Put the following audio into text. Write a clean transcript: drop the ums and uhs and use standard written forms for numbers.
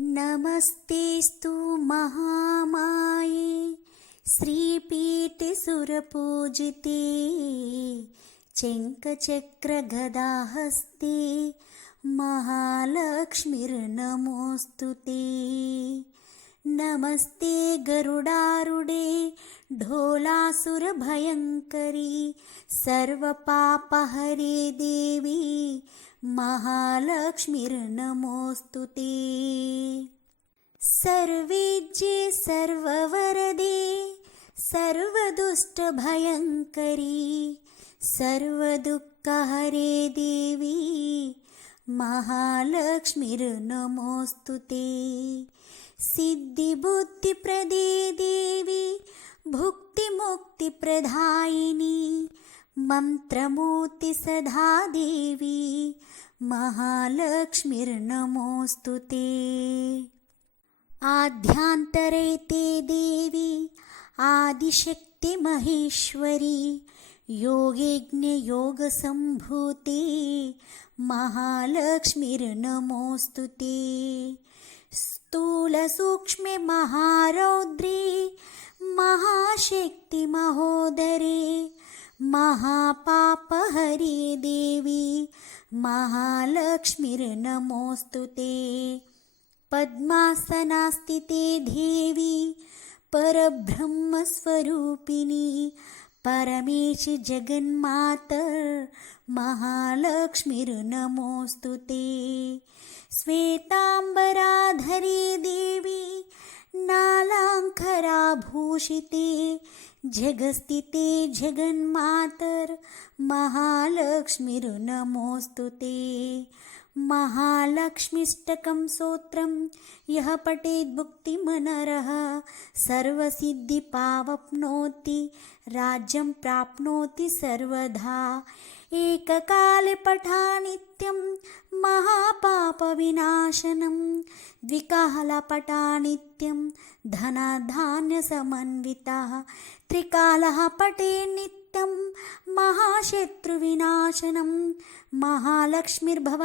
नमस्तेस्तु महामाये श्रीपीठे सुरपूजिते चङ्खचक्रगदाहस्ते महालक्ष्मीर्नमोऽस्तु ते। नमस्ते गरुडारूढे ढोलासुरभयङ्करी सर्वपापहरे देवी महालक्ष्मीर्नमोऽस्तु ते। सर्वेज्ये सर्ववरदे सर्वदुष्टभयङ्करी सर्वदुःखहरे देवी महालक्ष्मीर्नमोऽस्तु ते। सिद्धिबुद्धिप्रदे देवी भुक्तिमुक्तिप्रदायिनी मंत्रमूर्ति सदा देवी महालक्ष्मीर्नमोऽस्तु ते। आद्यान्तरे ते देवी आदिशक्ति महेश्वरी योगेज्ञ योगसम्भूते महालक्ष्मीर्नमोऽस्तु ते। स्थूलसूक्ष्मे महारौद्रे महाशक्ति महोदरे महापापहरे देवी महालक्ष्मीर्नमोऽस्तु ते। पद्मासनास्थिते देवी परब्रह्मस्वरूपिणी परमेशि जगन्मातर् महालक्ष्मीर्नमोऽस्तु ते। श्वेताम्बराधरे देवी नालाङ्कराभूषिते जगस्थिते जगन्मातर् महालक्ष्मीर्नमोऽस्तु ते। महालक्ष्मीष्टकं स्तोत्रं यः पठेत् भुक्तिमनरः सर्वसिद्धिपावप्नोति राज्यं प्राप्नोति सर्वदा। एककाले पठा नित्यं महापापविनाशनं द्विकाला पठा नित्यं धनधान्यसमन्वितः त्रिकालः पठे नित्यं महाशत्रुविनाशनं महालक्ष्मीर्भव